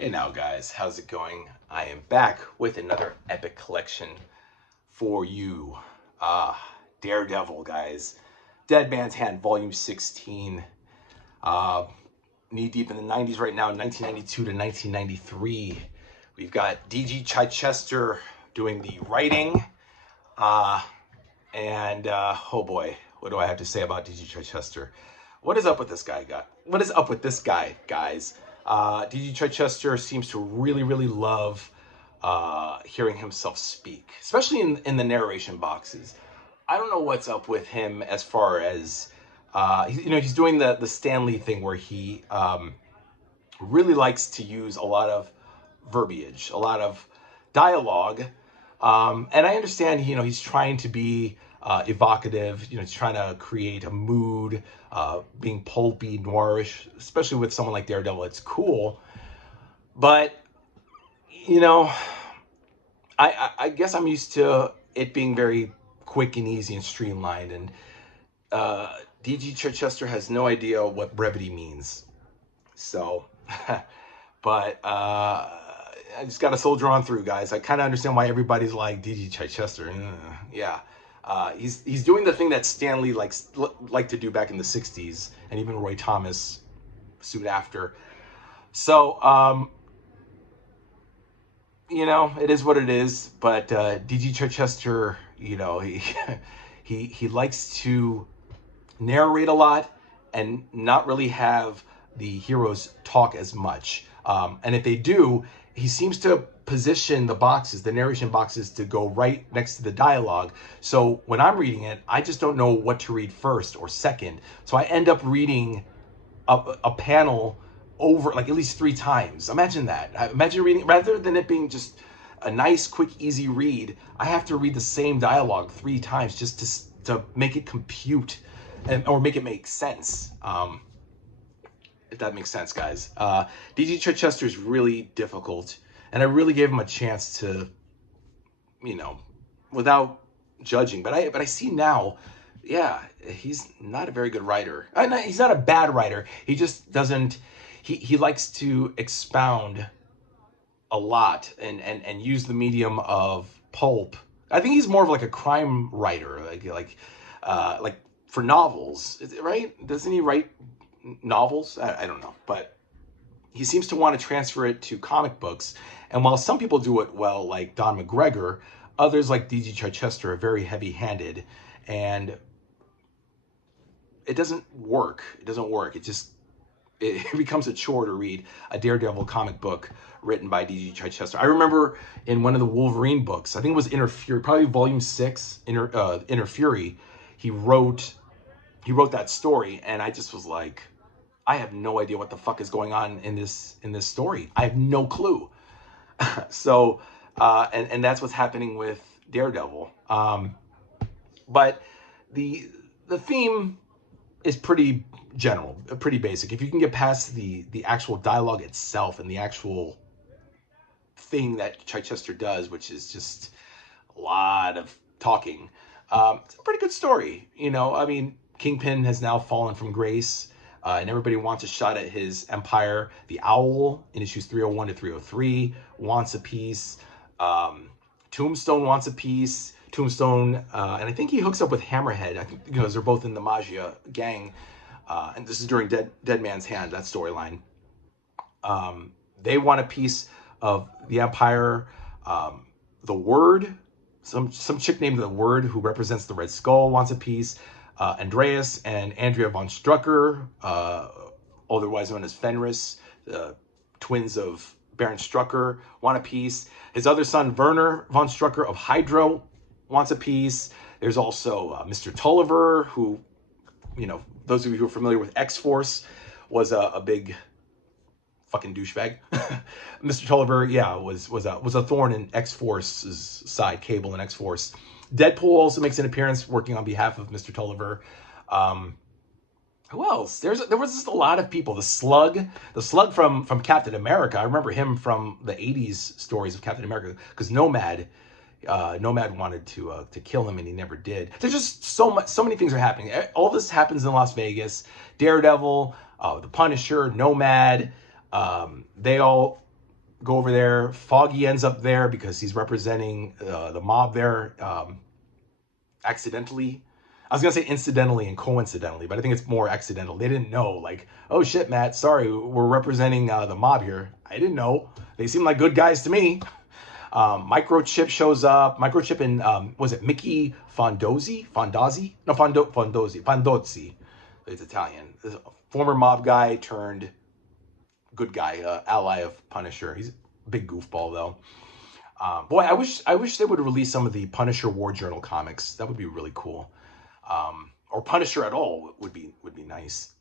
Hey now guys, how's it going? I am back with another epic collection for you. Daredevil, guys. Dead Man's Hand, Volume 16. Uh, knee deep in the 90s right now, 1992 to 1993. We've got D.G. Chichester doing the writing. Oh boy, what do I have to say about D.G. Chichester? What is up with this guy, What is up with this guy, guys? D.G. Chichester seems to really love hearing himself speak, especially in the narration boxes. I don't know what's up with him as far as, he's doing the Stan Lee thing where he really likes to use a lot of verbiage, a lot of dialogue. And I understand, he's trying to be evocative, he's trying to create a mood, being pulpy, noirish, especially with someone like Daredevil. It's cool. But, I guess I'm used to it being very quick and easy and streamlined. And D.G. Chichester has no idea what brevity means. So, but I just got to soldier on through, guys. I kind of understand why everybody's like D.G. Chichester. Yeah. He's doing the thing that Stan Lee liked to do back in the 60s, and even Roy Thomas soon after. So, it is what it is. But D.G. Chichester, he likes to narrate a lot and not really have the heroes talk as much. And if they do, he seems to position the boxes, the narration boxes, to go right next to the dialogue. So when I'm reading it, I just don't know what to read first or second. So I end up reading a panel over like at least 3 times. Imagine that. Imagine reading, rather than it being just a nice, quick, easy read, I have to read the same dialogue 3 times just to make it compute or make it make sense. If that makes sense, guys. D.G. Chichester is really difficult, and I really gave him a chance to, without judging. But I see now, yeah, he's not a very good writer. He's not a bad writer. He just doesn't. He likes to expound a lot and use the medium of pulp. I think he's more of like a crime writer, like for novels, right? Doesn't he write novels? I don't know, but he seems to want to transfer it to comic books. And while some people do it well, like Don McGregor, others like D.G. Chichester are very heavy-handed, and it doesn't work. It doesn't work. It becomes a chore to read a Daredevil comic book written by D.G. Chichester. I remember in one of the Wolverine books, I think it was Inner Fury, probably Volume 6, Inner Fury, he wrote that story, and I just was like, I have no idea what the fuck is going on in this story. I have no clue. So, and that's what's happening with Daredevil. But the theme is pretty general, pretty basic. If you can get past the actual dialogue itself and the actual thing that Chichester does, which is just a lot of talking, it's a pretty good story. I mean, Kingpin has now fallen from grace, and everybody wants a shot at his empire. The Owl in issues 301 to 303 wants a piece. Tombstone wants a piece. Tombstone, and I think he hooks up with Hammerhead. I think because they're both in the Magia gang, and this is during Dead Man's Hand, that storyline. They want a piece of the Empire. The Word, some chick named The Word who represents the Red Skull wants a piece. Andreas and Andrea von Strucker, otherwise known as Fenris, the twins of Baron Strucker, want a piece. His other son, Werner von Strucker of Hydro, wants a piece. There's also Mr. Tulliver, who, those of you who are familiar with X-Force, was a big fucking douchebag. Mr. Tulliver, yeah, was a thorn in X-Force's side, Cable and X-Force. Deadpool also makes an appearance working on behalf of Mr. Tulliver. Who else? There was just a lot of people. The Slug from Captain America. I remember him from the 80s stories of Captain America, because Nomad wanted to kill him and he never did. There's just so many things are happening. All this happens in Las Vegas. Daredevil, the Punisher, Nomad, they all go over there. Foggy ends up there because he's representing the mob there accidentally. I was gonna say incidentally and coincidentally, but I think it's more accidental. They didn't know, like, oh shit, Matt, sorry, we're representing the mob here. I didn't know. They seem like good guys to me. Microchip shows up. Microchip and was it Mickey Fondozzi? Fondazzi? No, Fondozzi. Fondozzi. It's Italian. This former mob guy turned good guy, ally of Punisher. He's a big goofball though. Boy, I wish they would release some of the Punisher War Journal comics. That would be really cool. Or Punisher at all would be nice.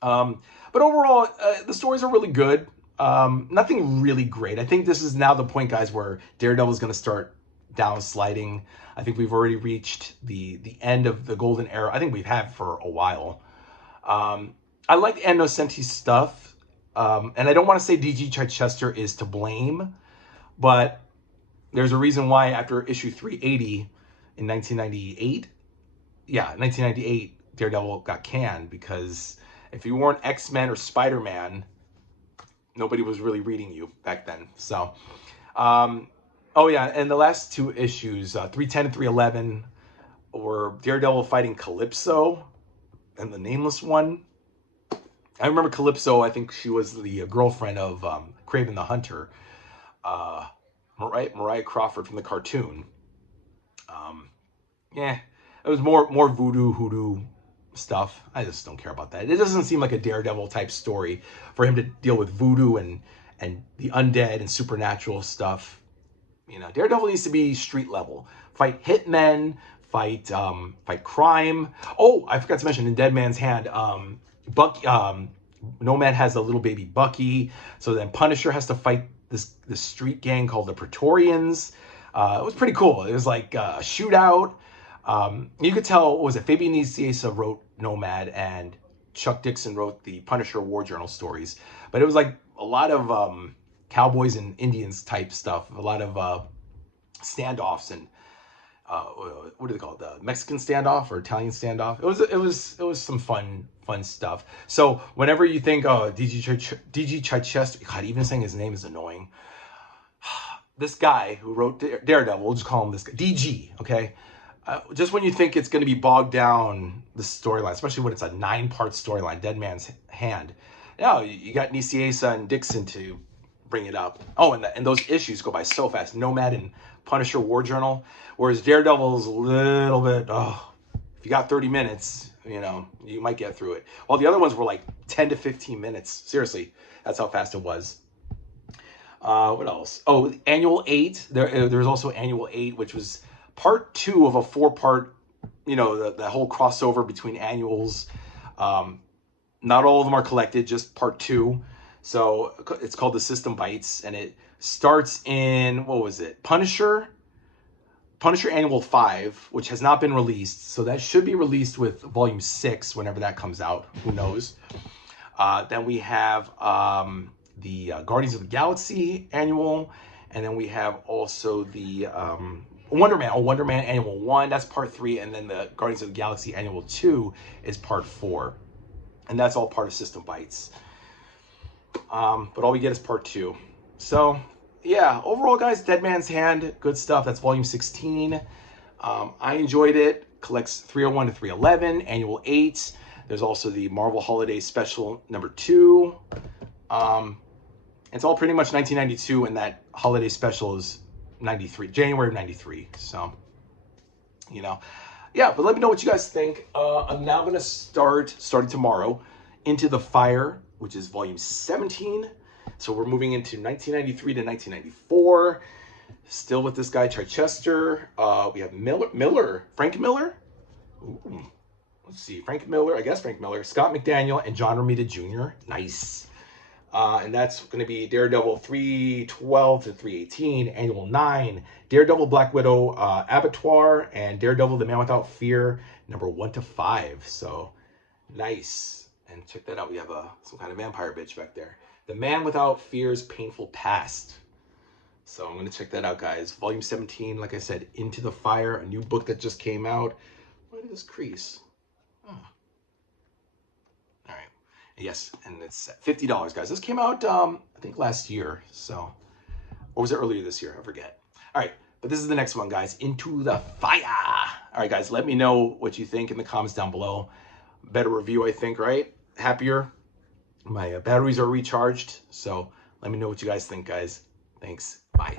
But overall, the stories are really good. Nothing really great. I think this is now the point, guys, where Daredevil is going to start downsliding. I think we've already reached the end of the golden era. I think we've had for a while. I like Innocenti's stuff. And I don't want to say DG Chichester is to blame, but there's a reason why after issue 380 in 1998, 1998, Daredevil got canned, because if you weren't X-Men or Spider-Man, nobody was really reading you back then. So, oh yeah, and the last two issues, 310 and 311, were Daredevil fighting Calypso and the Nameless One. I remember Calypso, I think she was the girlfriend of Kraven the Hunter, Mariah Crawford from the cartoon. Yeah, it was more voodoo, hoodoo stuff. I just don't care about that. It doesn't seem like a Daredevil type story for him to deal with voodoo and the undead and supernatural stuff. You know, Daredevil needs to be street level. Fight hitmen, fight crime. Oh, I forgot to mention in Dead Man's Hand, Nomad has a little baby Bucky. So then Punisher has to fight this street gang called the Praetorians. It was pretty cool. It was like a shootout. You could tell, what was it? Fabian Nicieza wrote Nomad and Chuck Dixon wrote the Punisher War Journal stories. But it was like a lot of cowboys and Indians type stuff. A lot of standoffs and what do they call it? The Mexican standoff or Italian standoff. It was some fun stuff. So whenever you think, oh, DG Chichester, God, even saying his name is annoying. This guy who wrote Daredevil, we'll just call him this guy, DG, okay? Just when you think it's going to be bogged down, the storyline, especially when it's a 9-part storyline, Dead Man's Hand. No, you got Nicieza and Dixon to bring it up. Oh, and those issues go by so fast. Nomad and Punisher War Journal. Whereas Daredevil's a little bit, if you got 30 minutes, you know, you might get through it. While the other ones were like 10 to 15 minutes. Seriously, that's how fast it was. What else? Oh, Annual 8. There's also Annual 8, which was part 2 of a 4-part, you know, the whole crossover between annuals. Not all of them are collected, just part 2. So it's called The System Bites, and it starts in, what was it? Punisher Annual 5, which has not been released. So that should be released with Volume 6 whenever that comes out. Who knows? Then we have the Guardians of the Galaxy Annual, and then we have also the Wonder Man Annual 1, that's part 3, and then the Guardians of the Galaxy Annual 2 is part 4. And that's all part of System Bites. But all we get is part 2. So, yeah, overall, guys, Dead Man's Hand, good stuff. That's volume 16. I enjoyed it. Collects 301 to 311, Annual 8. There's also the Marvel Holiday Special number 2. It's all pretty much 1992, and that holiday special is 93, January of 93. So, you know, yeah, but let me know what you guys think. I'm now going to starting tomorrow, Into the Fire, which is volume 17. So we're moving into 1993 to 1994. Still with this guy, Chichester. We have Frank Miller. Ooh. Let's see, Frank Miller, Scott McDaniel, and John Romita Jr. Nice. And that's going to be Daredevil 312 to 318, Annual 9, Daredevil Black Widow Abattoir, and Daredevil The Man Without Fear, number 1 to 5. So, nice. And check that out. We have some kind of vampire bitch back there. The Man Without Fear's Painful Past. So I'm going to check that out, guys. Volume 17, like I said, Into the Fire, a new book that just came out. Why did this crease? Oh. All right. Yes, and it's $50, guys. This came out, I think, last year. So Or was it earlier this year? I forget. All right, but this is the next one, guys. Into the Fire. All right, guys, let me know what you think in the comments down below. Better review, I think, right? Happier. My batteries are recharged, so let me know what you guys think, guys. Thanks. Bye.